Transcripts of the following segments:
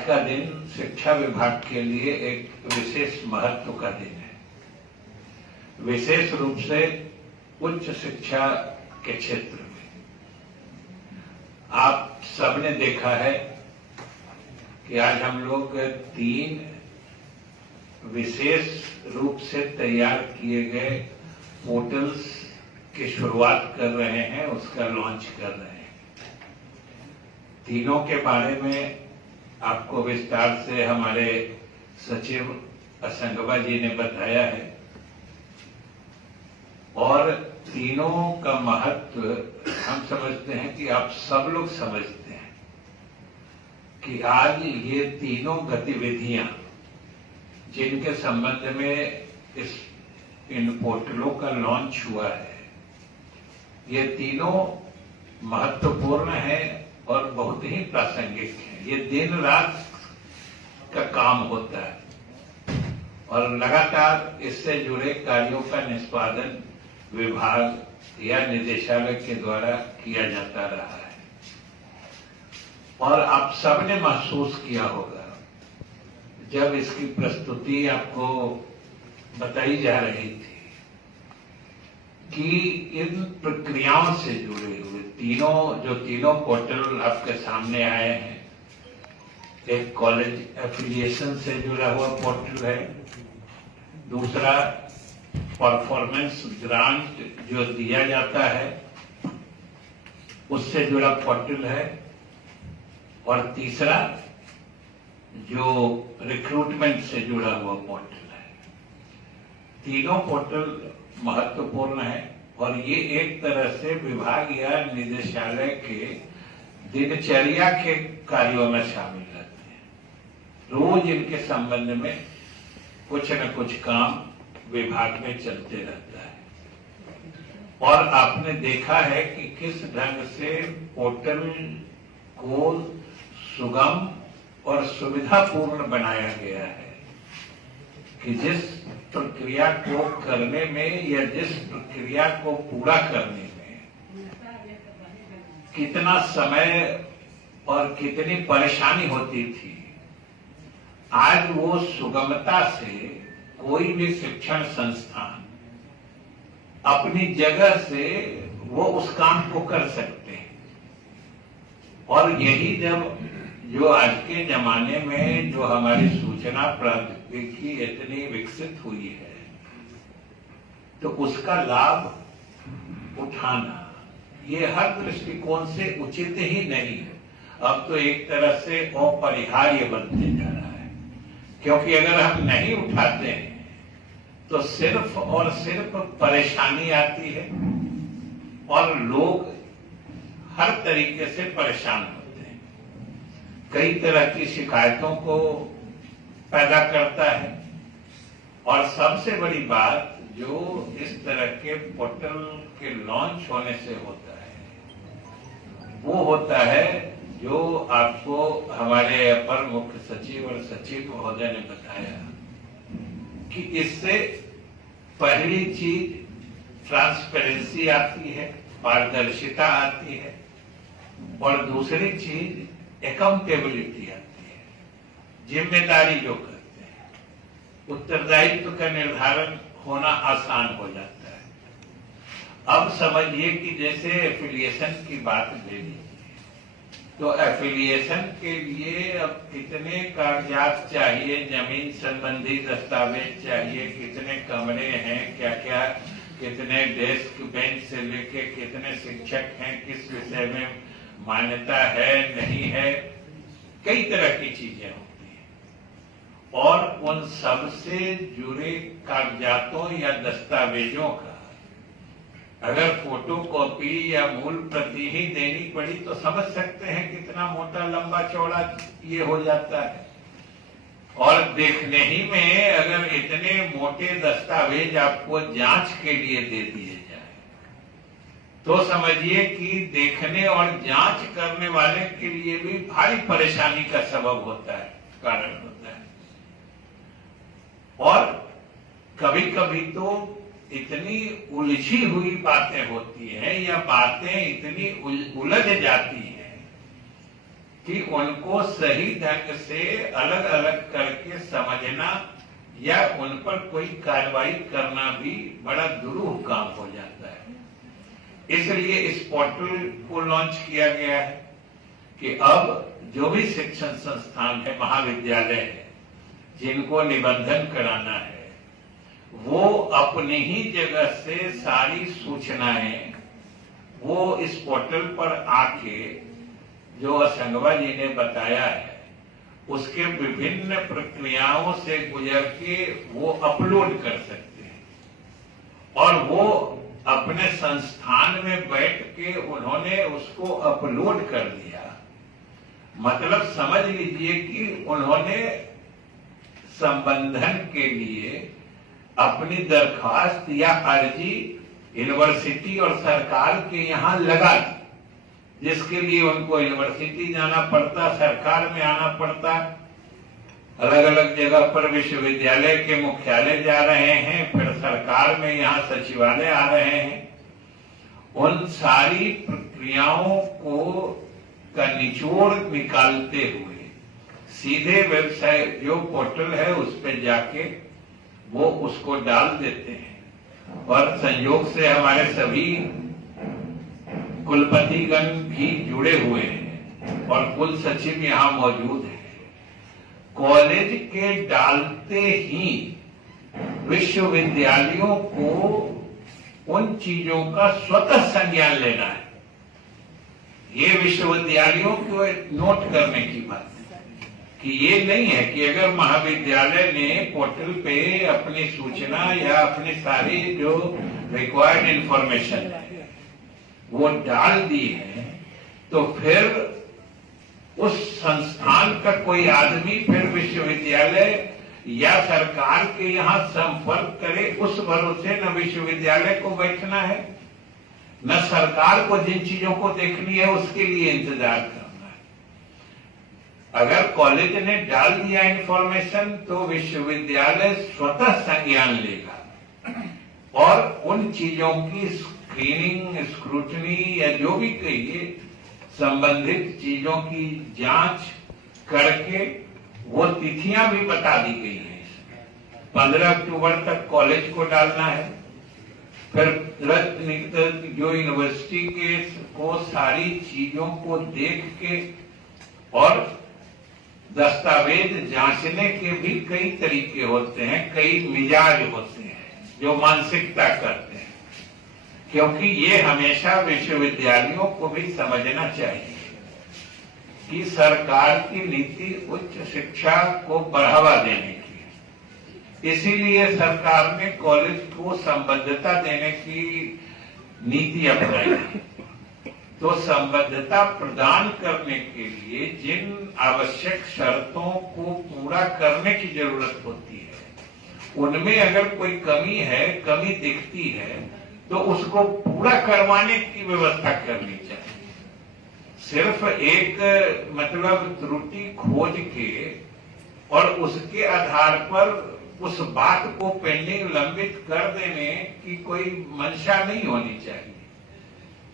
आज का दिन शिक्षा विभाग के लिए एक विशेष महत्व का दिन है। विशेष रूप से उच्च शिक्षा के क्षेत्र में आप सबने देखा है कि आज हम लोग 3 विशेष रूप से तैयार किए गए पोर्टल्स की शुरुआत कर रहे हैं, उसका लॉन्च कर रहे हैं। तीनों के बारे में आपको विस्तार से हमारे सचिव असंगवा जी ने बताया है और तीनों का महत्व हम समझते हैं कि आप सब लोग समझते हैं कि आज ये तीनों गतिविधियां जिनके संबंध में इन पोर्टलों का लॉन्च हुआ है, ये तीनों महत्वपूर्ण है और बहुत ही प्रासंगिक है। ये दिन रात का काम होता है और लगातार इससे जुड़े कार्यों का निष्पादन विभाग या निदेशालय के द्वारा किया जाता रहा है। और आप सबने महसूस किया होगा जब इसकी प्रस्तुति आपको बताई जा रही थी कि इन प्रक्रियाओं से जुड़े हुए तीनों पोर्टल आपके सामने आए हैं। एक कॉलेज एफिलिएशन से जुड़ा हुआ पोर्टल है, दूसरा परफॉर्मेंस ग्रांट जो दिया जाता है उससे जुड़ा पोर्टल है और तीसरा जो रिक्रूटमेंट से जुड़ा हुआ पोर्टल है। तीनों पोर्टल महत्वपूर्ण है और ये एक तरह से विभाग या निदेशालय के दिनचर्या के कार्यों में शामिल रहते हैं। रोज इनके संबंध में कुछ न कुछ काम विभाग में चलते रहता है और आपने देखा है कि किस ढंग से पोर्टल को सुगम और सुविधापूर्ण बनाया गया है कि जिस प्रक्रिया को करने में या जिस प्रक्रिया को पूरा करने में कितना समय और कितनी परेशानी होती थी, आज वो सुगमता से कोई भी शिक्षण संस्थान अपनी जगह से वो उस काम को कर सकते हैं। और यही जब जो आज के जमाने में जो हमारी सूचना प्रौद्योगिकी इतनी विकसित हुई है तो उसका लाभ उठाना ये हर दृष्टिकोण से उचित ही नहीं है। अब तो एक तरह से अपरिहार्य बनते जा रहा है, क्योंकि अगर हम नहीं उठाते हैं तो सिर्फ और सिर्फ परेशानी आती है और लोग हर तरीके से परेशान होते हैं, कई तरह की शिकायतों को पैदा करता है। और सबसे बड़ी बात जो इस तरह के पोर्टल के लॉन्च होने से होता है वो होता है जो आपको हमारे अपर मुख्य सचिव और सचिव महोदय ने बताया कि इससे पहली चीज ट्रांसपेरेंसी आती है, पारदर्शिता आती है और दूसरी चीज अकाउंटेबिलिटी आती है। जिम्मेदारी जो करते हैं, उत्तरदायित्व का निर्धारण होना आसान हो जाता है। अब समझिए कि जैसे एफिलिएशन की बात ले लीजिए तो एफिलिएशन के लिए अब कितने कागजात चाहिए, जमीन संबंधी दस्तावेज चाहिए, कितने कमरे हैं, क्या क्या, कितने डेस्क बेंच से लेके कितने शिक्षक हैं, किस विषय में मान्यता है नहीं है, कई तरह की चीजें होती हैं। और उन सब से जुड़े कागजातों या दस्तावेजों का अगर फोटोकॉपी या मूल प्रति ही देनी पड़ी तो समझ सकते हैं कितना मोटा लंबा चौड़ा ये हो जाता है। और देखने ही में अगर इतने मोटे दस्तावेज आपको जांच के लिए दे दिए जाए तो समझिए कि देखने और जांच करने वाले के लिए भी भारी परेशानी का सबब होता है, कारण होता है। और कभी कभी तो इतनी उलझी हुई बातें होती हैं या बातें इतनी उलझ जाती हैं कि उनको सही ढंग से अलग अलग करके समझना या उन पर कोई कार्रवाई करना भी बड़ा दुरूह काम हो जाता है। इसलिए इस पोर्टल को लॉन्च किया गया है कि अब जो भी शिक्षण संस्थान है, महाविद्यालय है, जिनको निबंधन कराना है, वो अपनी ही जगह से सारी सूचनाएं वो इस पोर्टल पर आके, जो असंगवा जी ने बताया है, उसके विभिन्न प्रक्रियाओं से गुजर के वो अपलोड कर सकते हैं। और वो अपने संस्थान में बैठ के उन्होंने उसको अपलोड कर दिया। मतलब समझ लीजिए कि उन्होंने संबंधन के लिए अपनी दरखास्त या अर्जी यूनिवर्सिटी और सरकार के यहाँ लगा दी, जिसके लिए उनको यूनिवर्सिटी जाना पड़ता, सरकार में आना पड़ता, अलग अलग जगह पर विश्वविद्यालय के मुख्यालय जा रहे हैं, फिर सरकार में यहाँ सचिवालय आ रहे हैं। उन सारी प्रक्रियाओं को का निचोड़ निकालते हुए सीधे वेबसाइट जो पोर्टल है उस पर जाके वो उसको डाल देते हैं। और संयोग से हमारे सभी कुलपतिगण भी जुड़े हुए हैं और कुल सचिव यहाँ मौजूद है। कॉलेज के डालते ही विश्वविद्यालयों को उन चीजों का स्वतः संज्ञान लेना है। ये विश्वविद्यालयों को नोट करने की बात है कि ये नहीं है कि अगर महाविद्यालय ने पोर्टल पे अपनी सूचना या अपनी सारी जो रिक्वायर्ड इंफॉर्मेशन है वो डाल दी है, तो फिर उस संस्थान का कोई आदमी फिर विश्वविद्यालय या सरकार के यहाँ संपर्क करे, उस भरोसे न विश्वविद्यालय को बैठना है, न सरकार को जिन चीजों को देखनी है उसके लिए इंतजार करना है। अगर कॉलेज ने डाल दिया इंफॉर्मेशन तो विश्वविद्यालय स्वतः संज्ञान लेगा और उन चीजों की स्क्रीनिंग, स्क्रूटनी या जो भी कहिए, संबंधित चीजों की जांच करके वो तिथियां भी बता दी गई हैं। 15 अक्टूबर तक कॉलेज को डालना है, फिर जो यूनिवर्सिटी के को सारी चीजों को देख के और दस्तावेज जांचने के भी कई तरीके होते हैं, कई मिजाज होते हैं जो मानसिकता करते हैं, क्योंकि ये हमेशा विश्वविद्यालयों को भी समझना चाहिए कि सरकार की नीति उच्च शिक्षा को बढ़ावा देने की है। इसीलिए सरकार ने कॉलेज को संबद्धता देने की नीति अपनाई। तो संबद्धता प्रदान करने के लिए जिन आवश्यक शर्तों को पूरा करने की जरूरत होती है, उनमें अगर कोई कमी है, कमी दिखती है, तो उसको पूरा करवाने की व्यवस्था करनी चाहिए। सिर्फ एक मतलब त्रुटि खोज के और उसके आधार पर उस बात को पेंडिंग लंबित कर देने की कोई मंशा नहीं होनी चाहिए,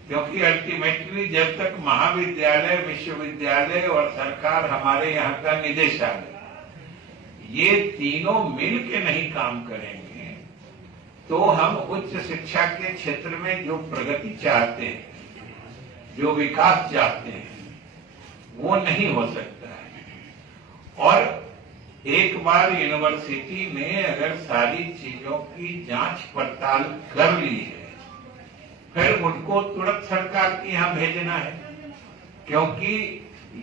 क्योंकि अल्टीमेटली जब तक महाविद्यालय, विश्वविद्यालय और सरकार, हमारे यहाँ का निदेशालय, ये तीनों मिल के नहीं काम करेंगे तो हम उच्च शिक्षा के क्षेत्र में जो प्रगति चाहते हैं, जो विकास चाहते हैं, वो नहीं हो सकता है। और एक बार यूनिवर्सिटी ने अगर सारी चीजों की जांच पड़ताल कर ली है, फिर उनको तुरंत सरकार के यहाँ भेजना है, क्योंकि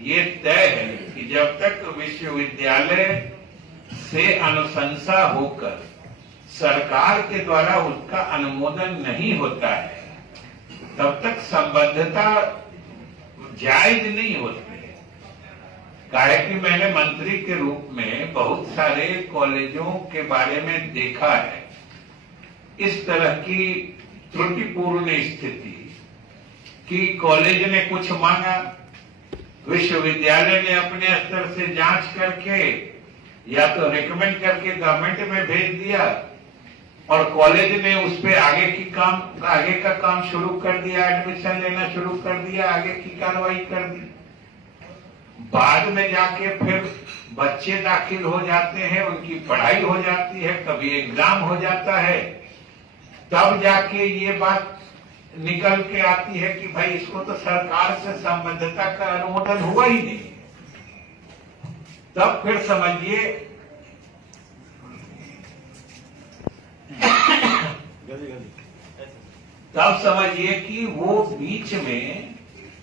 ये तय है कि जब तक विश्वविद्यालय से अनुशंसा होकर सरकार के द्वारा उसका अनुमोदन नहीं होता है, तब तक संबद्धता जायज नहीं होती है। काहे कि मैंने मंत्री के रूप में बहुत सारे कॉलेजों के बारे में देखा है इस तरह की त्रुटिपूर्ण स्थिति कि कॉलेज ने कुछ मांगा, विश्वविद्यालय ने अपने स्तर से जांच करके या तो रिकमेंड करके गवर्नमेंट में भेज दिया और कॉलेज ने उस पे आगे का काम शुरू कर दिया, एडमिशन लेना शुरू कर दिया, आगे की कार्रवाई कर दी। बाद में जाके फिर बच्चे दाखिल हो जाते हैं, उनकी पढ़ाई हो जाती है, कभी एग्जाम हो जाता है, तब जाके ये बात निकल के आती है कि भाई इसको तो सरकार से संबद्धता का अनुमोदन हुआ ही नहीं। तब फिर समझिए कि वो बीच में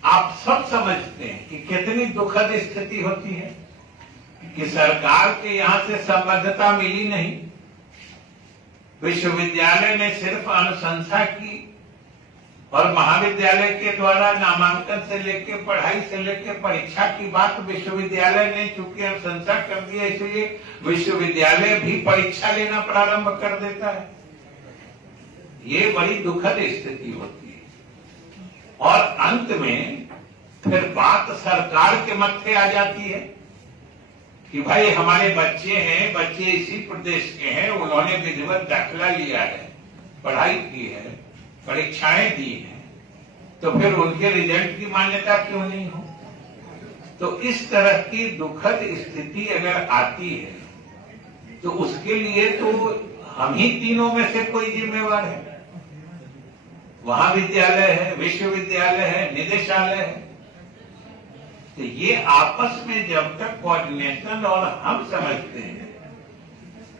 आप सब समझते हैं कि कितनी दुखद स्थिति होती है कि सरकार के यहां से संबद्धता मिली नहीं, विश्वविद्यालय ने सिर्फ अनुशंसा की और महाविद्यालय के द्वारा नामांकन से लेके पढ़ाई से लेके परीक्षा की बात विश्वविद्यालय ने चूंकि अनुशंसा कर दिया, इसलिए विश्वविद्यालय भी परीक्षा लेना प्रारंभ कर देता है। ये बड़ी दुखद स्थिति होती है और अंत में फिर बात सरकार के मत्थे आ जाती है कि भाई हमारे बच्चे हैं, बच्चे इसी प्रदेश के हैं, उन्होंने विधिवत दाखिला लिया है, पढ़ाई की है, परीक्षाएं दी हैं, तो फिर उनके रिजल्ट की मान्यता क्यों नहीं हो? तो इस तरह की दुखद स्थिति अगर आती है तो उसके लिए तो हम ही तीनों में से कोई जिम्मेवार है। महाविद्यालय है, विश्वविद्यालय है, निदेशालय है। तो ये आपस में जब तक कोऑर्डिनेशन, और हम समझते हैं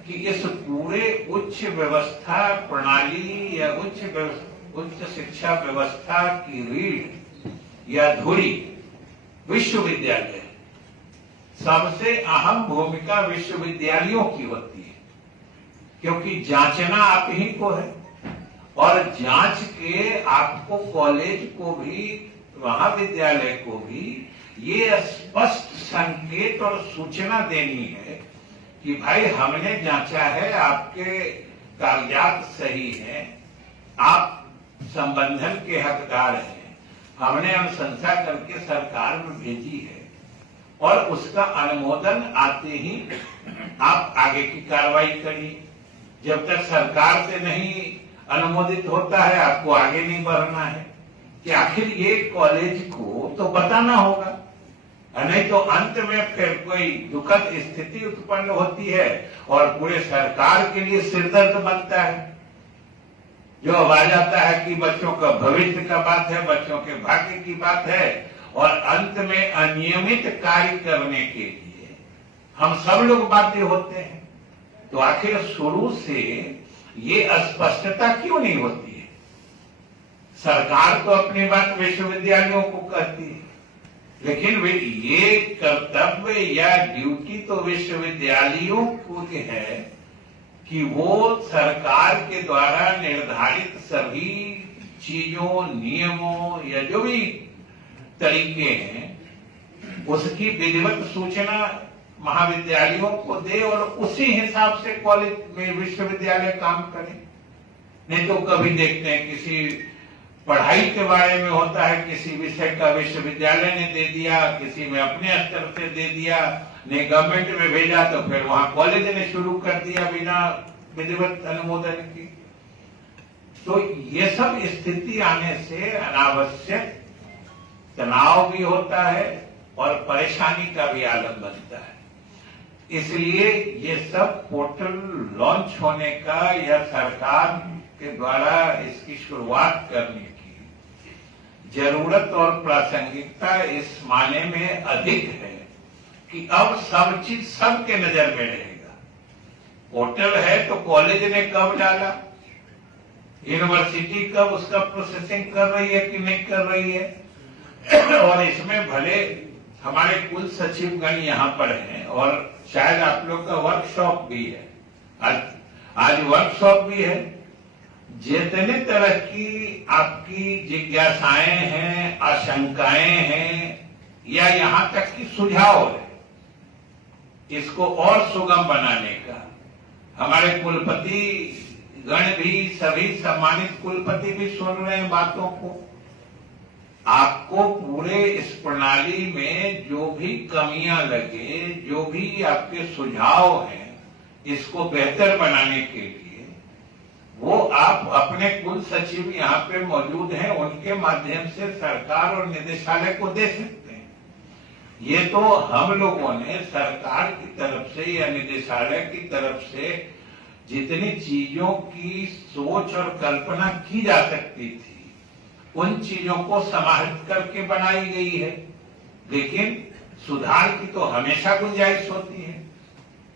कि इस पूरे उच्च व्यवस्था प्रणाली या उच्च शिक्षा व्यवस्था की रीढ़ या धुरी विश्वविद्यालय, सबसे अहम भूमिका विश्वविद्यालयों की होती है, क्योंकि जांचना आप ही को है और जांच के आपको कॉलेज को भी महाविद्यालय को भी ये स्पष्ट संकेत और सूचना देनी है कि भाई हमने जांचा है, आपके कागजात सही हैं, आप संबंधन के हकदार हैं, हमने अनुशंसा करके सरकार में भेजी है और उसका अनुमोदन आते ही आप आगे की कार्रवाई करिए। जब तक सरकार से नहीं अनुमोदित होता है आपको आगे नहीं बढ़ना है कि आखिर ये कॉलेज को तो बताना होगा, नहीं तो अंत में फिर कोई दुखद स्थिति उत्पन्न होती है और पूरे सरकार के लिए सिरदर्द बनता है। जो अब आ जाता है कि बच्चों का भविष्य का बात है, बच्चों के भाग्य की बात है और अंत में अनियमित कार्य करने के लिए हम सब लोग बाध्य होते हैं। तो आखिर शुरू से ये अस्पष्टता क्यों नहीं होती है? सरकार तो अपनी बात विश्वविद्यालयों को कहती है, लेकिन ये कर्तव्य या ड्यूटी तो विश्वविद्यालयों को है कि वो सरकार के द्वारा निर्धारित सभी चीजों, नियमों या जो भी तरीके हैं उसकी विधिवत सूचना महाविद्यालयों को दे और उसी हिसाब से कॉलेज में विश्वविद्यालय काम करे। नहीं तो कभी देखते हैं किसी पढ़ाई के बारे में होता है, किसी विषय का विश्वविद्यालय ने दे दिया, किसी में अपने स्तर से दे दिया, ने गवर्नमेंट में भेजा तो फिर वहां कॉलेज ने शुरू कर दिया बिना विधिवत अनुमोदन की। तो ये सब स्थिति आने से अनावश्यक तनाव भी होता है और परेशानी का भी आलम बनता है। इसलिए ये सब पोर्टल लॉन्च होने का या सरकार के द्वारा इसकी शुरुआत करने की जरूरत और प्रासंगिकता इस माने में अधिक है कि अब सब चीज सबके नजर में रहेगा। पोर्टल है तो कॉलेज ने कब डाला, यूनिवर्सिटी कब उसका प्रोसेसिंग कर रही है कि नहीं कर रही है, और इसमें भले हमारे कुल सचिवगण यहाँ पर हैं और शायद आप लोग का वर्कशॉप भी है, आज वर्कशॉप भी है। जितने तरह की आपकी जिज्ञासाएं हैं, आशंकाएं हैं या यहाँ तक कि सुझाव है, इसको और सुगम बनाने का हमारे कुलपति गण भी, सभी सम्मानित कुलपति भी सुन रहे हैं बातों को। आपको पूरे इस प्रणाली में जो भी कमियां लगे, जो भी आपके सुझाव हैं, इसको बेहतर बनाने के लिए वो आप अपने कुल सचिव यहाँ पे मौजूद हैं, उनके माध्यम से सरकार और निदेशालय को दे सकते हैं। ये तो हम लोगों ने सरकार की तरफ से या निदेशालय की तरफ से जितनी चीजों की सोच और कल्पना की जा सकती थी उन चीजों को समाहित करके बनाई गई है, लेकिन सुधार की तो हमेशा गुंजाइश होती है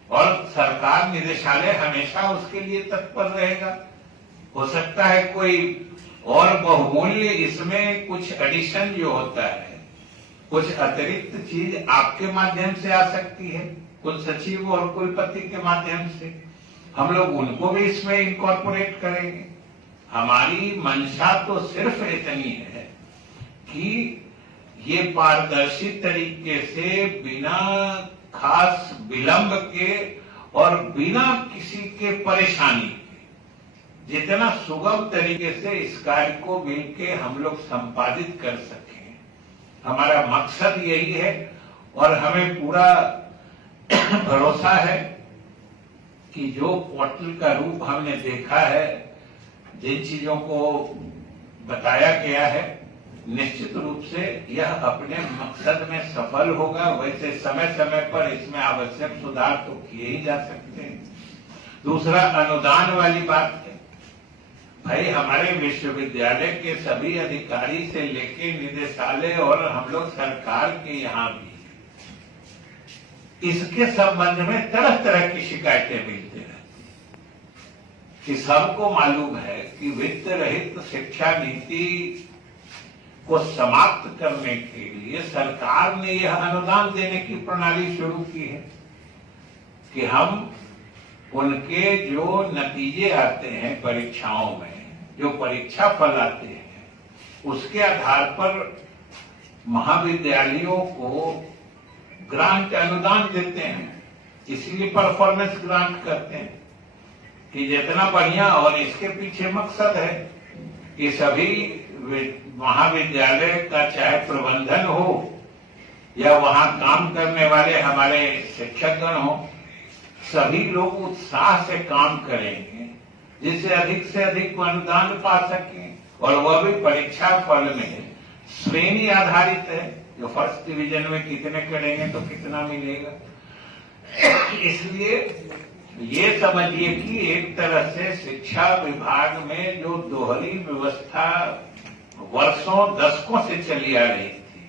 और सरकार निदेशालय हमेशा उसके लिए तत्पर रहेगा। हो सकता है कोई और बहुमूल्य इसमें कुछ एडिशन जो होता है, कुछ अतिरिक्त चीज आपके माध्यम से आ सकती है, कुल सचिव और कुलपति के माध्यम से, हम लोग उनको भी इसमें इनकॉर्पोरेट करेंगे। हमारी मंशा तो सिर्फ इतनी है कि ये पारदर्शी तरीके से बिना खास विलंब के और बिना किसी के परेशानी के जितना सुगम तरीके से इस कार्य को मिलके हम लोग संपादित कर सकें, हमारा मकसद यही है। और हमें पूरा भरोसा है कि जो पोर्टल का रूप हमने देखा है, जिन चीजों को बताया गया है, निश्चित रूप से यह अपने मकसद में सफल होगा। वैसे समय समय पर इसमें आवश्यक सुधार तो किए ही जा सकते हैं। दूसरा, अनुदान वाली बात है। भाई, हमारे विश्वविद्यालय के सभी अधिकारी से लेके निदेशालय और हम लोग सरकार के यहाँ भी इसके संबंध में तरह तरह की शिकायतें मिलती हैं कि सबको मालूम है कि वित्त रहित शिक्षा नीति को समाप्त करने के लिए सरकार ने यह अनुदान देने की प्रणाली शुरू की है कि हम उनके जो नतीजे आते हैं परीक्षाओं में, जो परीक्षा फल आते हैं, उसके आधार पर महाविद्यालयों को ग्रांट अनुदान देते हैं। इसीलिए परफॉर्मेंस ग्रांट करते हैं कि जितना बढ़िया, और इसके पीछे मकसद है कि सभी महाविद्यालय का चाहे प्रबंधन हो या वहां काम करने वाले हमारे शिक्षकगण हो, सभी लोग उत्साह से काम करेंगे जिससे अधिक से अधिक अनुदान पा सकें, और वह भी परीक्षा फल में श्रेणी आधारित है। जो फर्स्ट डिवीजन में कितने करेंगे तो कितना मिलेगा। इसलिए ये समझिए कि एक तरह से शिक्षा विभाग में जो दोहरी व्यवस्था वर्षों दशकों से चली आ रही थी,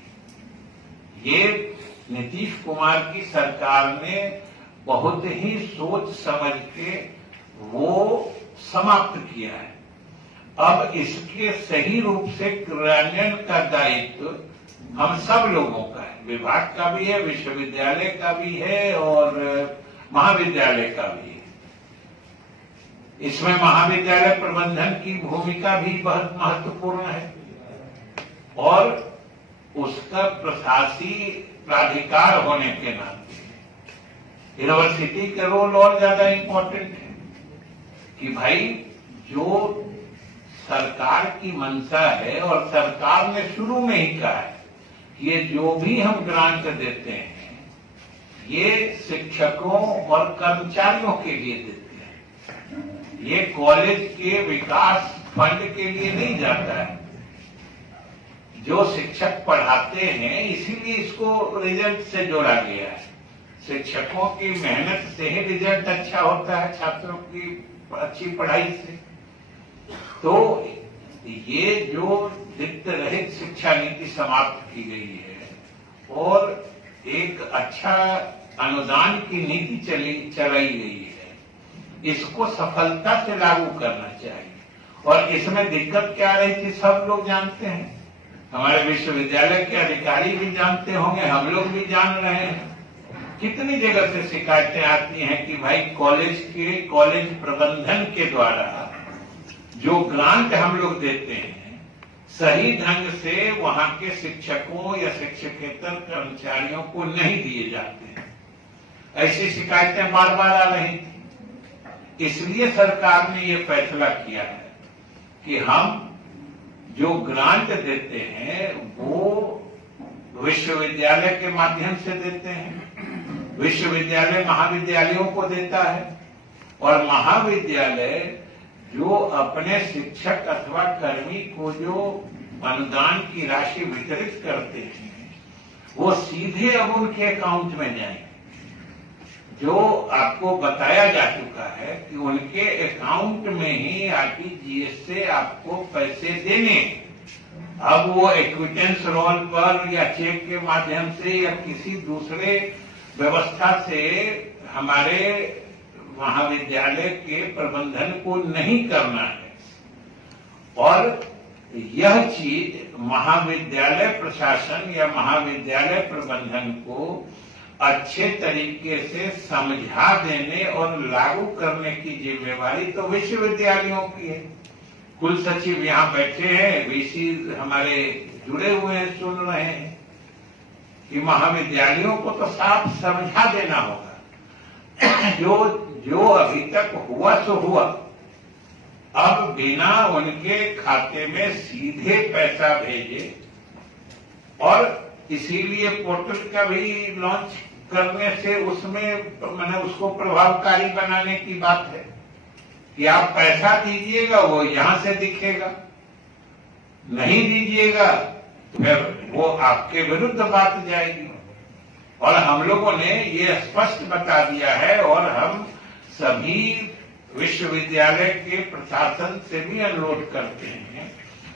ये नीतीश कुमार की सरकार ने बहुत ही सोच समझ के वो समाप्त किया है। अब इसके सही रूप से क्रियान्वयन का दायित्व हम सब लोगों का है, विभाग का भी है, विश्वविद्यालय का भी है और महाविद्यालय का भी है। इसमें महाविद्यालय प्रबंधन की भूमिका भी बहुत महत्वपूर्ण है और उसका प्रशासकीय प्राधिकार होने के नाते यूनिवर्सिटी का रोल और ज्यादा इम्पोर्टेंट है कि भाई जो सरकार की मंशा है, और सरकार ने शुरू में ही कहा है, ये जो भी हम ग्रांट देते हैं ये शिक्षकों और कर्मचारियों के लिए देते हैं, ये कॉलेज के विकास फंड के लिए नहीं जाता है। जो शिक्षक पढ़ाते हैं इसीलिए इसको रिजल्ट से जोड़ा गया है। शिक्षकों की मेहनत से ही रिजल्ट अच्छा होता है, छात्रों की अच्छी पढ़ाई से। तो ये जो वित्त रहित शिक्षा नीति समाप्त की गई है और एक अच्छा अनुदान की नीति चलाई गई है, इसको सफलता से लागू करना चाहिए। और इसमें दिक्कत क्या रही थी सब लोग जानते हैं, हमारे विश्वविद्यालय के अधिकारी भी जानते होंगे, हम लोग भी जान रहे हैं। कितनी जगह से शिकायतें आती हैं कि भाई कॉलेज प्रबंधन के द्वारा जो ग्रांट हम लोग देते हैं सही ढंग से वहां के शिक्षकों या शिक्षकेतर कर्मचारियों को नहीं दिए जाते हैं। ऐसी शिकायतें बार बार आ रही थी। इसलिए सरकार ने ये फैसला किया है कि हम जो ग्रांट देते हैं वो विश्वविद्यालय के माध्यम से देते हैं। विश्वविद्यालय महाविद्यालयों को देता है और महाविद्यालय जो अपने शिक्षक अथवा कर्मी को जो अनुदान की राशि वितरित करते हैं वो सीधे अब उनके अकाउंट में जाएंगे। जो आपको बताया जा चुका है कि उनके अकाउंट में ही आरटीजीएस से आपको पैसे देने। अब वो एक्विटेंस रोल पर या चेक के माध्यम से या किसी दूसरे व्यवस्था से हमारे महाविद्यालय के प्रबंधन को नहीं करना है। और यह चीज महाविद्यालय प्रशासन या महाविद्यालय प्रबंधन को अच्छे तरीके से समझा देने और लागू करने की जिम्मेवारी तो विश्वविद्यालयों की है। कुल सचिव यहाँ बैठे हैं, वीसी हमारे जुड़े हुए हैं, सुन रहे हैं कि महाविद्यालयों को तो साफ समझा देना होगा। जो अभी तक हुआ सो हुआ, अब बिना उनके खाते में सीधे पैसा भेजे, और इसीलिए पोर्टल का भी लॉन्च करने से उसमें मैंने उसको प्रभावकारी बनाने की बात है कि आप पैसा दीजिएगा वो यहां से दिखेगा, नहीं दीजिएगा फिर वो आपके विरुद्ध बात जाएगी। और हम लोगों ने ये स्पष्ट बता दिया है और हम सभी विश्वविद्यालय के प्रशासन से भी अनुरोध करते हैं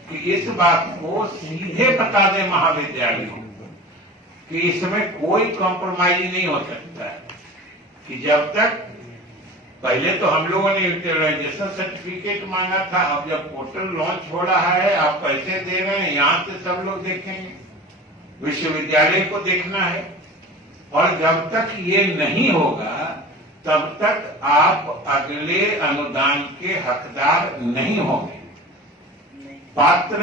कि इस बात को सीधे बता दें महाविद्यालयों को कि इसमें कोई कॉम्प्रोमाइज नहीं हो सकता है। कि जब तक पहले तो हम लोगों ने यूटिलाइजेशन सर्टिफिकेट मांगा था, अब जब पोर्टल लॉन्च हो रहा है, आप पैसे दे रहे हैं, यहां से सब लोग देखेंगे, विश्वविद्यालय को देखना है। और जब तक ये नहीं होगा तब तक आप अगले अनुदान के हकदार नहीं होंगे, पात्र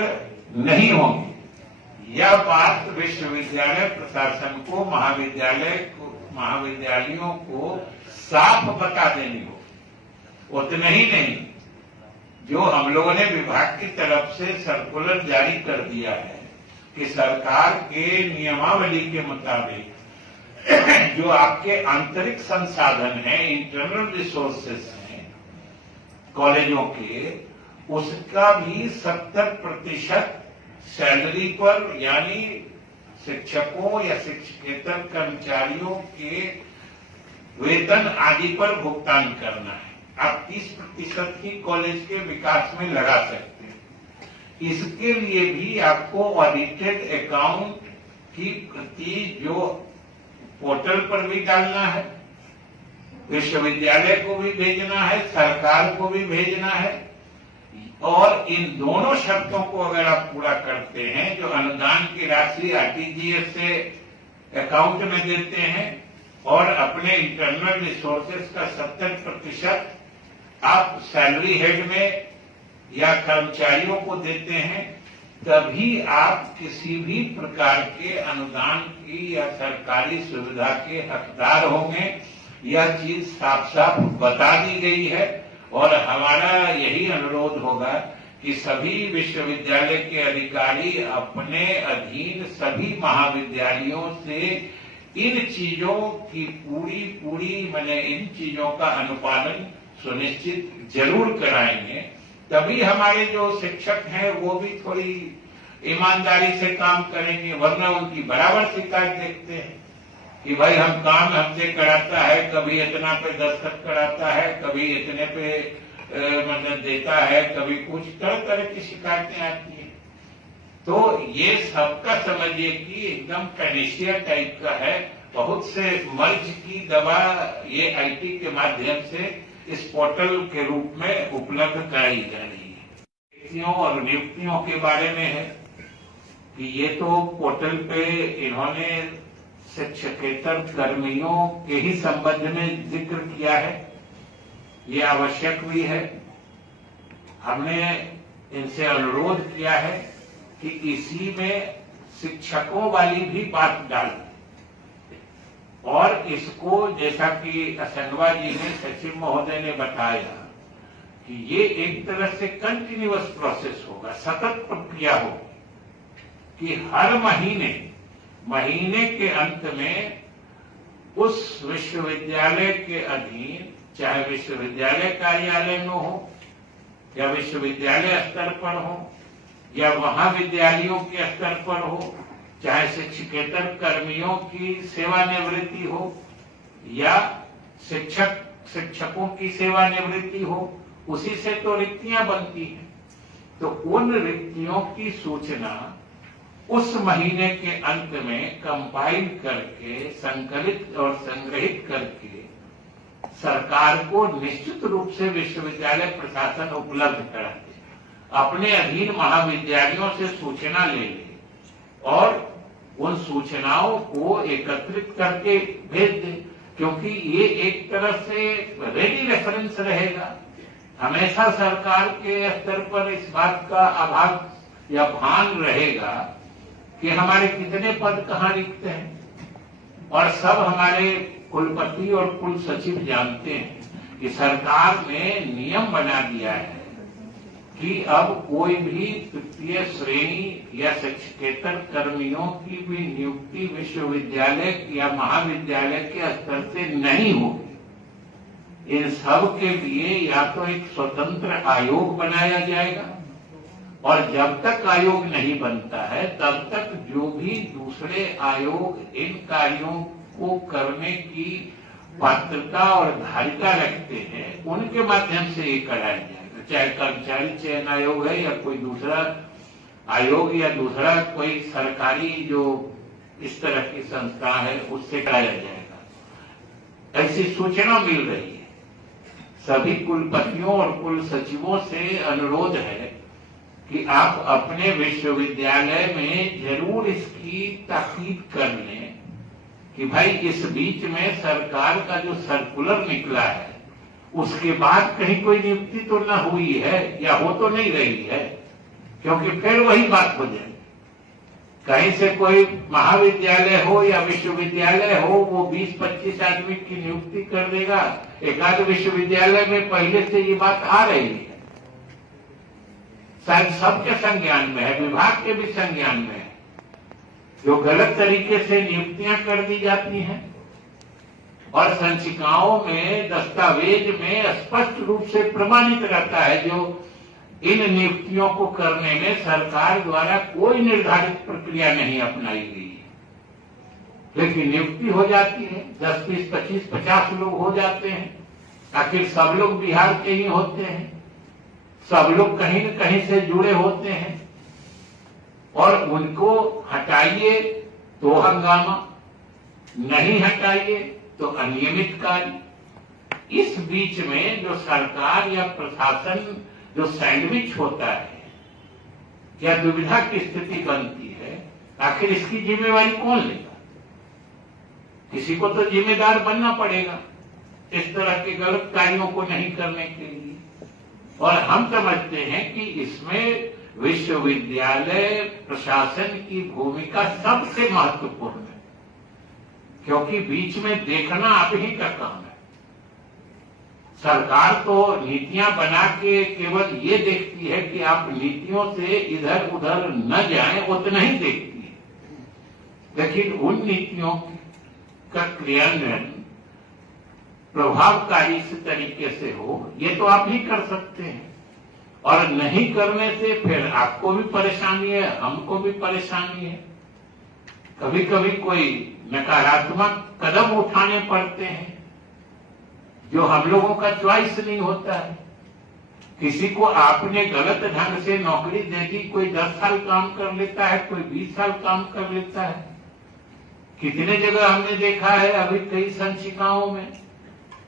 नहीं होंगे। यह बात विश्वविद्यालय प्रशासन को महाविद्यालयों को साफ बता देनी हो। उतना ही नहीं, जो हम लोगों ने विभाग की तरफ से सर्कुलर जारी कर दिया है कि सरकार के नियमावली के मुताबिक जो आपके आंतरिक संसाधन हैं, इंटरनल रिसोर्सेस हैं कॉलेजों के, उसका भी 70% सैलरी पर यानी शिक्षकों या शिक्षकेतर कर्मचारियों के वेतन आदि पर भुगतान करना है। आप 30% ही कॉलेज के विकास में लगा सकते हैं। इसके लिए भी आपको ऑडिटेड अकाउंट की प्रति जो पोर्टल पर भी डालना है, विश्वविद्यालय को भी भेजना है, सरकार को भी भेजना है। और इन दोनों शर्तों को अगर आप पूरा करते हैं, जो अनुदान की राशि आरटीजीएस से अकाउंट में देते हैं और अपने इंटरनल रिसोर्सेज का 70% आप सैलरी हेड में या कर्मचारियों को देते हैं, तभी आप किसी भी प्रकार के अनुदान की या सरकारी सुविधा के हकदार होंगे। यह चीज साफ साफ बता दी गई है और हमारा यही अनुरोध होगा कि सभी विश्वविद्यालय के अधिकारी अपने अधीन सभी महाविद्यालयों से इन चीजों की पूरी मैंने इन चीजों का अनुपालन सुनिश्चित जरूर कराएंगे। तभी हमारे जो शिक्षक हैं वो भी थोड़ी ईमानदारी से काम करेंगे, वरना उनकी बराबर शिकायत देखते हैं कि भाई हम काम हमसे कराता है, कभी इतना पे दस्तखत कराता है, कभी इतने पे मतलब देता है, कभी कुछ तरह तरह की शिकायतें आती हैं। तो ये सबका समझिए कि एकदम पैनेशिया टाइप का है। बहुत से मर्ज की दवा ये आईटी के माध्यम से इस पोर्टल के रूप में उपलब्ध कराई जा रही है। नियुक्तियों और नियुक्तियों के बारे में है कि ये तो पोर्टल पे इन्होंने शिक्षकेतर कर्मियों के ही संबंध में जिक्र किया है, ये आवश्यक भी है। हमने इनसे अनुरोध किया है कि इसी में शिक्षकों वाली भी बात डालें और इसको जैसा कि असंगवा जी ने सचिव महोदय ने बताया कि ये एक तरह से कंटिन्यूअस प्रोसेस होगा, सतत प्रक्रिया होगी कि हर महीने के अंत में उस विश्वविद्यालय के अधीन, चाहे विश्वविद्यालय कार्यालय में हो या विश्वविद्यालय स्तर पर हो या महाविद्यालयों के स्तर पर हो चाहे शिक्षकेतर कर्मियों की सेवानिवृत्ति हो या शिक्षकों की सेवानिवृत्ति हो, उसी से तो रिक्तियां बनती हैं। तो उन रिक्तियों की सूचना उस महीने के अंत में कंपाइल करके, संकलित और संग्रहित करके सरकार को निश्चित रूप से विश्वविद्यालय प्रशासन उपलब्ध करा दे, अपने अधीन महाविद्यालयों से सूचना ले ले और उन सूचनाओं को एकत्रित करके भेज दे, क्योंकि ये एक तरह से रेडी रेफरेंस रहेगा। हमेशा सरकार के स्तर पर इस बात का आभास या भान रहेगा कि हमारे कितने पद कहाँ रिक्त हैं, और सब हमारे कुलपति और कुल सचिव जानते हैं कि सरकार ने नियम बना दिया है कि अब कोई भी तृतीय श्रेणी या शिक्षकेतर कर्मियों की भी नियुक्ति विश्वविद्यालय या महाविद्यालय के स्तर से नहीं होगी। इन सब के लिए या तो एक स्वतंत्र आयोग बनाया जाएगा, और जब तक आयोग नहीं बनता है तब तक जो भी दूसरे आयोग इन कार्यों को करने की पात्रता और धारिता रखते हैं, उनके माध्यम से ये कराया जाएगा। चाहे कर्मचारी चयन आयोग है या कोई दूसरा आयोग या दूसरा कोई सरकारी जो इस तरह की संस्था है, उससे कराया जाएगा। ऐसी सूचना मिल रही है। सभी कुलपतियों और कुल सचिवों से अनुरोध है कि आप अपने विश्वविद्यालय में जरूर इसकी ताकीद कर लें कि भाई इस बीच में सरकार का जो सर्कुलर निकला है उसके बाद कहीं कोई नियुक्ति तो न हुई है या हो तो नहीं रही है, क्योंकि फिर वही बात हो जाए। कहीं से कोई महाविद्यालय हो या विश्वविद्यालय हो, वो 20-25 आदमी की नियुक्ति कर देगा। एकाध विश्वविद्यालय में पहले से ये बात आ रही है, शायद सबके संज्ञान में है, विभाग के भी संज्ञान में है, जो गलत तरीके से नियुक्तियां कर दी जाती हैं और संचिकाओं में, दस्तावेज में स्पष्ट रूप से प्रमाणित रहता है जो इन नियुक्तियों को करने में सरकार द्वारा कोई निर्धारित प्रक्रिया नहीं अपनाई गई है। लेकिन नियुक्ति हो जाती है, 10, 20, 25, 50 लोग हो जाते हैं। आखिर सब लोग बिहार के ही होते हैं, सब लोग कहीं न कहीं से जुड़े होते हैं, और उनको हटाइए तो हंगामा, नहीं हटाइए तो अनियमित कार्य। इस बीच में जो सरकार या प्रशासन जो सैंडविच होता है या दुविधा की स्थिति बनती है, आखिर इसकी जिम्मेवारी कौन लेगा? किसी को तो जिम्मेदार बनना पड़ेगा इस तरह के गलत कार्यों को नहीं करने के लिए। और हम समझते हैं कि इसमें विश्वविद्यालय प्रशासन की भूमिका सबसे महत्वपूर्ण है, क्योंकि बीच में देखना आप ही का काम है। सरकार तो नीतियां बना के केवल ये देखती है कि आप नीतियों से इधर उधर न जाएं, उतना ही देखती है, लेकिन उन नीतियों का क्रियान्वयन प्रभावकारी से तरीके से हो, ये तो आप ही कर सकते हैं। और नहीं करने से फिर आपको भी परेशानी है, हमको भी परेशानी है। कभी कभी कोई नकारात्मक कदम उठाने पड़ते हैं जो हम लोगों का चॉइस नहीं होता है। किसी को आपने गलत ढंग से नौकरी दे दी, कोई 10 साल काम कर लेता है, कोई 20 साल काम कर लेता है। कितने जगह हमने देखा है अभी कई संचिकाओं में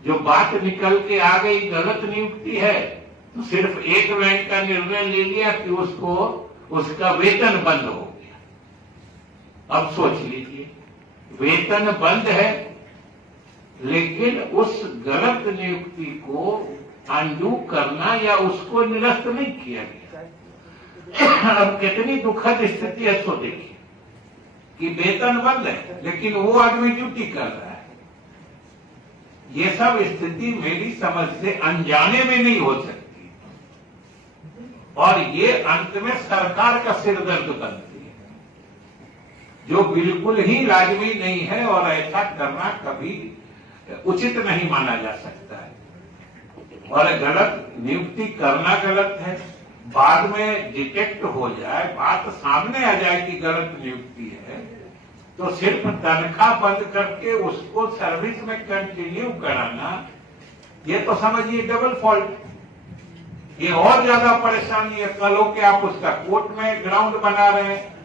जो बात निकल के आ गई गलत नियुक्ति है, तो सिर्फ एक बैंक का निर्णय ले लिया कि उसको उसका वेतन बंद हो गया। अब सोच लीजिए, वेतन बंद है लेकिन उस गलत नियुक्ति को अनडू करना या उसको निरस्त नहीं किया गया। अब कितनी दुखद स्थिति है, सो देखिए कि वेतन बंद है लेकिन वो आदमी ड्यूटी कर रहा है। ये सब स्थिति मेरी समझ से अनजाने में नहीं हो सकती, और ये अंत में सरकार का सिरदर्द बनती है, जो बिल्कुल ही लाजमी नहीं है और ऐसा करना कभी उचित नहीं माना जा सकता है। और गलत नियुक्ति करना गलत है, बाद में डिटेक्ट हो जाए, बात सामने आ जाए कि गलत नियुक्ति है, तो सिर्फ तनख्वाह बंद करके उसको सर्विस में कंटिन्यू कराना, ये तो समझिए डबल फॉल्ट। ये और ज्यादा परेशानी है। कल हो के आप उसका कोर्ट में ग्राउंड बना रहे हैं,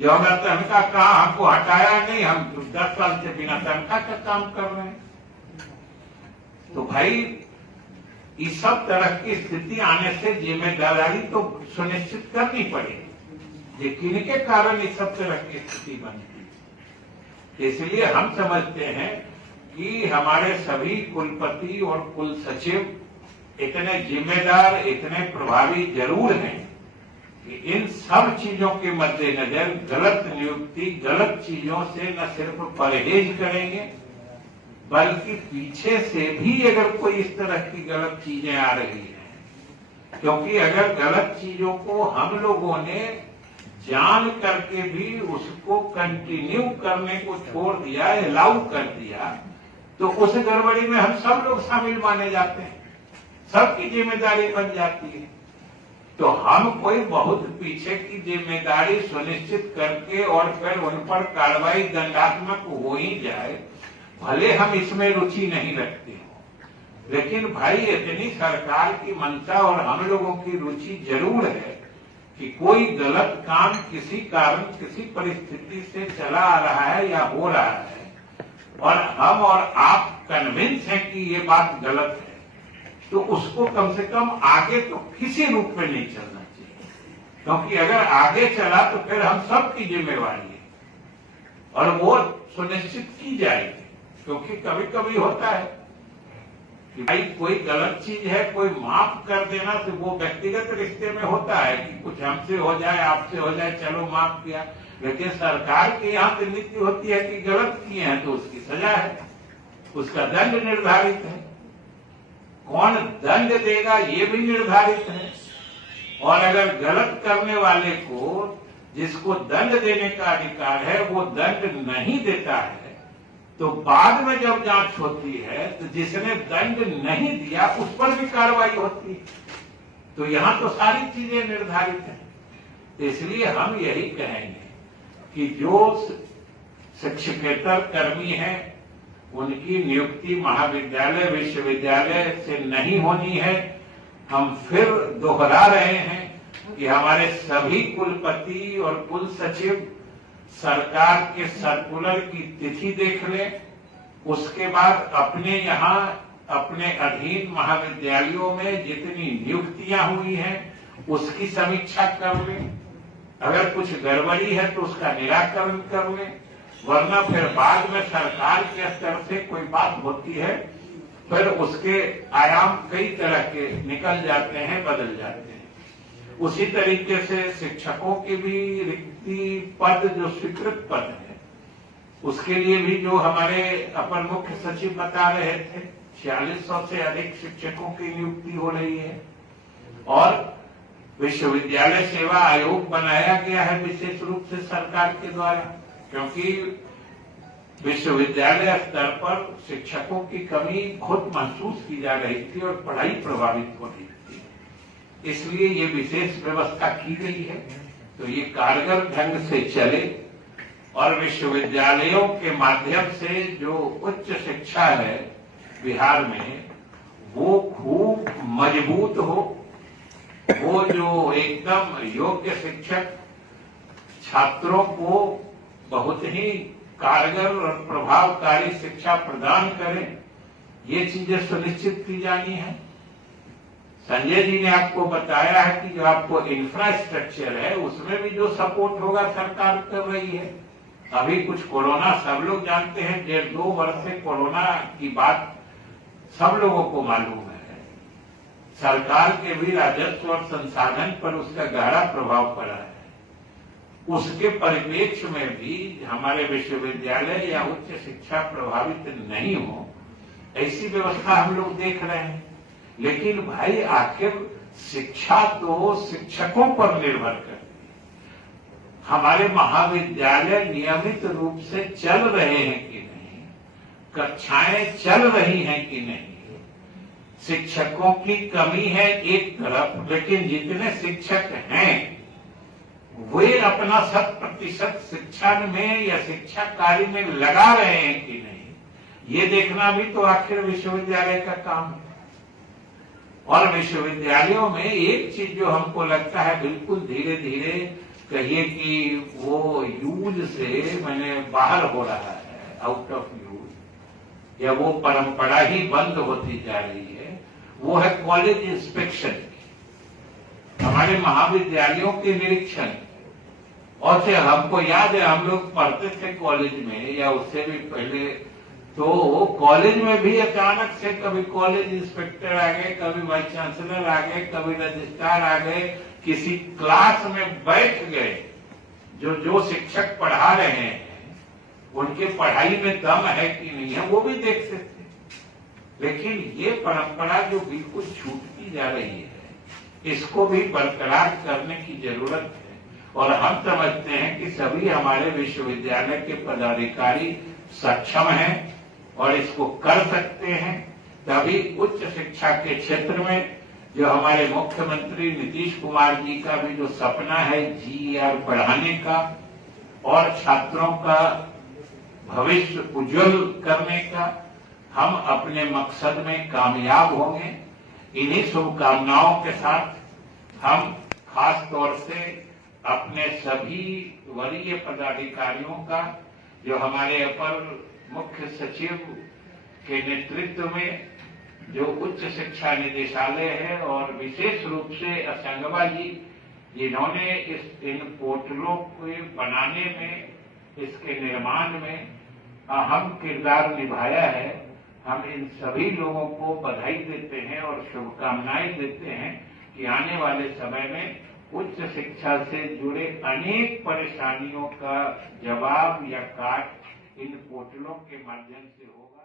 जो हमें तनख्वाह कहा, हमको हटाया नहीं, हम 10 साल से बिना तनख्वाह का काम कर रहे हैं। तो भाई इस सब तरह की स्थिति आने से जिम्मेदारी तो सुनिश्चित करनी पड़ेगी, लेकिन इनके कारण इस सब तरह की स्थिति बनती है। इसलिए हम समझते हैं कि हमारे सभी कुलपति और कुल सचिव इतने जिम्मेदार, इतने प्रभावी जरूर हैं कि इन सब चीजों के मद्देनजर गलत नियुक्ति, गलत चीजों से न सिर्फ परहेज करेंगे, बल्कि पीछे से भी अगर कोई इस तरह की गलत चीजें आ रही हैं, क्योंकि अगर गलत चीजों को हम लोगों ने जान करके भी उसको कंटिन्यू करने को छोड़ दिया, अलाउ कर दिया, तो उस गड़बड़ी में हम सब लोग शामिल माने जाते हैं, सबकी जिम्मेदारी बन जाती है। तो हम कोई बहुत पीछे की जिम्मेदारी सुनिश्चित करके और फिर उन पर कार्रवाई दंडात्मक हो ही जाए, भले हम इसमें रुचि नहीं रखते हो, लेकिन भाई इतनी सरकार की मंशा और हम लोगों की रुचि जरूर है कि कोई गलत काम किसी कारण, किसी परिस्थिति से चला आ रहा है या हो रहा है, और हम और आप कन्विंस हैं कि ये बात गलत है, तो उसको कम से कम आगे तो किसी रूप में नहीं चलना चाहिए, क्योंकि अगर आगे चला तो फिर हम सबकी जिम्मेवारी है और वो सुनिश्चित की जाएगी। क्योंकि कभी कभी होता है कि भाई कोई गलत चीज है, कोई माफ कर देना, तो वो व्यक्तिगत रिश्ते में होता है कि कुछ हमसे हो जाए, आपसे हो जाए, चलो माफ किया, लेकिन सरकार के यहाँ तो नीति होती है कि गलत किए हैं तो उसकी सजा है, उसका दंड निर्धारित है, कौन दंड देगा ये भी निर्धारित है, और अगर गलत करने वाले को जिसको दंड देने का अधिकार है वो दंड नहीं देता है, तो बाद में जब जांच होती है तो जिसने दंड नहीं दिया उस पर भी कार्रवाई होती है। तो यहां तो सारी चीजें निर्धारित हैं। इसलिए हम यही कहेंगे कि जो शिक्षकेतर कर्मी हैं उनकी नियुक्ति महाविद्यालय, विश्वविद्यालय से नहीं होनी है। हम फिर दोहरा रहे हैं कि हमारे सभी कुलपति और कुल सचिव सरकार के सर्कुलर की तिथि देख लें, उसके बाद अपने यहाँ अपने अधीन महाविद्यालयों में जितनी नियुक्तियां हुई हैं उसकी समीक्षा कर लें। अगर कुछ गड़बड़ी है तो उसका निराकरण कर लें, वरना फिर बाद में सरकार के स्तर से कोई बात होती है, फिर उसके आयाम कई तरह के निकल जाते हैं, बदल जाते हैं। उसी तरीके से शिक्षकों के भी रिक्ति पद जो स्वीकृत पद है, उसके लिए भी जो हमारे अपर मुख्य सचिव बता रहे थे, 4600 से अधिक शिक्षकों की नियुक्ति हो रही है, और विश्वविद्यालय सेवा आयोग बनाया गया है विशेष रूप से सरकार के द्वारा, क्योंकि विश्वविद्यालय स्तर पर शिक्षकों की कमी बहुत महसूस की जा रही थी और पढ़ाई प्रभावित हो रही थी, इसलिए ये विशेष व्यवस्था की गई है। तो ये कारगर ढंग से चले और विश्वविद्यालयों के माध्यम से जो उच्च शिक्षा है बिहार में वो खूब मजबूत हो, वो जो एकदम योग्य शिक्षक छात्रों को बहुत ही कारगर और प्रभावकारी शिक्षा प्रदान करें, ये चीजें सुनिश्चित की जानी है। संजय जी ने आपको बताया है कि जो आपको इंफ्रास्ट्रक्चर है उसमें भी जो सपोर्ट होगा सरकार कर रही है। अभी कुछ कोरोना सब लोग जानते हैं, 1.5-2 वर्ष से कोरोना की बात सब लोगों को मालूम है। सरकार के भी राजस्व और संसाधन पर उसका गहरा प्रभाव पड़ा है। उसके परिप्रेक्ष्य में भी हमारे विश्वविद्यालय या उच्च शिक्षा प्रभावित नहीं हो, ऐसी व्यवस्था हम लोग देख रहे हैं। लेकिन भाई आखिर शिक्षा तो शिक्षकों पर निर्भर करती है। हमारे महाविद्यालय नियमित रूप से चल रहे हैं कि नहीं, कक्षाएं चल रही हैं कि नहीं, शिक्षकों की कमी है एक तरफ, लेकिन जितने शिक्षक हैं वे अपना 100% शिक्षा में या शिक्षा कार्य में लगा रहे हैं कि नहीं, ये देखना भी तो आखिर विश्वविद्यालय का काम है। और विश्वविद्यालयों में एक चीज जो हमको लगता है बिल्कुल धीरे धीरे कहिए कि वो यूज से मैंने बाहर हो रहा है, आउट ऑफ यूज, या वो परंपरा ही बंद होती जा रही है, वो है कॉलेज इंस्पेक्शन। हमारे महाविद्यालयों के निरीक्षण, और से हमको याद है हम लोग पढ़ते थे कॉलेज में या उससे भी पहले, तो कॉलेज में भी अचानक से कभी कॉलेज इंस्पेक्टर आ गए, कभी वाइस चांसलर आ गए, कभी रजिस्ट्रार आ गए, किसी क्लास में बैठ गए, जो शिक्षक पढ़ा रहे हैं उनके पढ़ाई में दम है कि नहीं है वो भी देखते थे। लेकिन ये परंपरा जो बिल्कुल छूटती जा रही है, इसको भी बरकरार करने की जरूरत है। और हम समझते हैं कि सभी हमारे विश्वविद्यालय के पदाधिकारी सक्षम हैं और इसको कर सकते हैं। तभी उच्च शिक्षा के क्षेत्र में जो हमारे मुख्यमंत्री नीतीश कुमार जी का भी जो सपना है GER बढ़ाने का और छात्रों का भविष्य उज्जवल करने का, हम अपने मकसद में कामयाब होंगे। इन्हीं शुभकामनाओं के साथ हम खास तौर से अपने सभी वरीय पदाधिकारियों का, जो हमारे अपर मुख्य सचिव के नेतृत्व में जो उच्च शिक्षा निदेशालय है, और विशेष रूप से असंगवा जी जिन्होंने इन पोर्टलों को बनाने में, इसके निर्माण में अहम किरदार निभाया है, हम इन सभी लोगों को बधाई देते हैं और शुभकामनाएं देते हैं कि आने वाले समय में उच्च शिक्षा से जुड़े अनेक परेशानियों का जवाब या काट इन पोर्टलों के माध्यम से होगा।